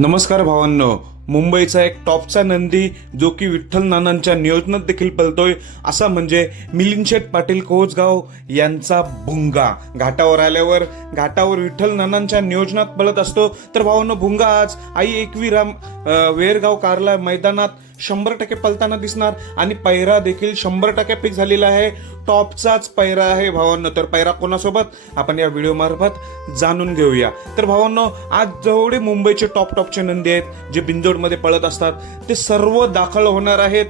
नमस्कार भावांनो. मुंबईचा एक टॉपचा नंदी जो की विठ्ठल नानांच्या नियोजनात देखील पलतोय असा म्हणजे मिलिंद शेठ पाटील कोचगाव यांचा भुंगा. घाटावर आल्यावर घाटावर विठ्ठल नानांच्या नियोजनात पळत असतो. तर भावांनो भुंगा आज आई एकवीराम वेरगाव कारला मैदानात शंभर टक्के पलताना दिसणार आणि पैरा देखील शंभर टक्के पिक झालेला आहे. टॉपचाच पैरा आहे भावांनो. तर पैरा कोणासोबत? आपण या व्हिडिओमार्फत जाणून घेऊया. तर भावांनो आज जेवढे मुंबईचे टॉप टॉपचे नंदी आहेत जे बिंदोडमध्ये पळत असतात ते सर्व दाखल होणार आहेत.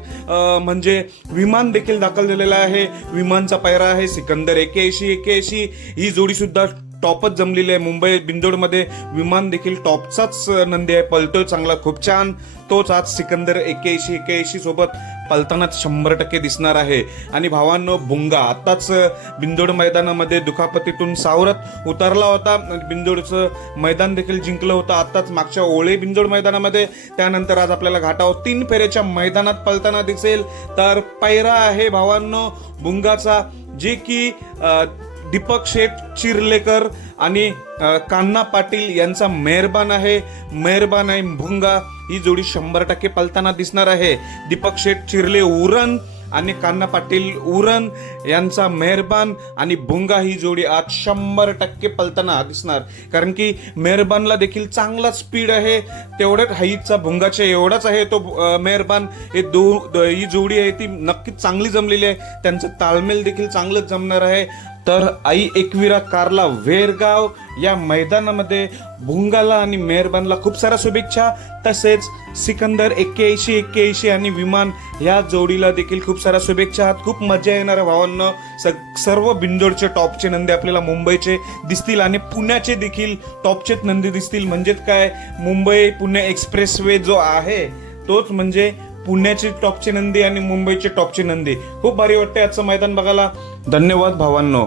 म्हणजे विमान देखील दाखल झालेलं आहे. विमानचा पैरा आहे सिकंदर एक्याऐंशी एक्याऐंशी ही जोडीसुद्धा टॉपच जमलेली आहे. मुंबई बिंदोडमध्ये विमान देखील टॉपचाच नंदी आहे. पलतोय चांगला खूप छान. तोच आज सिकंदर एक्याऐंशी एक्याऐंशी सोबत पलताना शंभर टक्के दिसणार आहे. आणि भावांनो भुंगा आत्ताच बिंदोड मैदानामध्ये दुखापतीतून सावरत उतरला होता. बिंदोडचं मैदान देखील जिंकलं होतं. आत्ताच मागच्या ओळे बिंदोड मैदानामध्ये. त्यानंतर आज आपल्याला घाटावर तीन फेऱ्याच्या मैदानात पलताना दिसेल. तर पैरा आहे भावांनो भुंगाचा जे की दीपक शेठ चिरलेकर आणि कान्ना पाटील यांचा मेहरबान आहे. मेहरबान आहे भुंगा. ही जोडी शंभर टक्के पलताना दिसणार आहे. दीपक शेठ चिरले उरण आणि कान्ना पाटील उरण यांचा मेहरबान आणि भुंगा ही जोडी आज शंभर टक्के पलताना दिसणार. कारण की मेहरबानला देखील चांगला स्पीड आहे. तेवढ्याच हाईटचा भुंगाच्या एवढाच आहे तो मेहरबान. हे दो ही जोडी आहे ती नक्कीच चांगली जमलेली आहे. त्यांचं ताळमेल देखील चांगलंच जमणार आहे. तर आई एकविरा कारला वेरगाव या मैदानामध्ये भुंगाला आणि मेहरबानला खूप साऱ्या शुभेच्छा. तसेच सिकंदर एक्क्याऐंशी एक्क्याऐंशी आणि विमान या जोडीला देखील खूप साऱ्या शुभेच्छा. आहेत खूप मजा येणाऱ्या आहे भावांनो स- सर्व बिंदोडचे टॉपचे नंदी आपल्याला मुंबईचे दिसतील आणि पुण्याचे देखील टॉपचेच नंदी दिसतील. म्हणजेच काय? मुंबई पुणे एक्सप्रेसवे जो आहे तोच म्हणजे पुण्याचे टॉपचे नंदी आणि मुंबईचे टॉपचे नंदी. खूप भारी वाटते आजचं मैदान बघायला. धन्यवाद भावांनो.